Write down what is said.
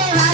Se va.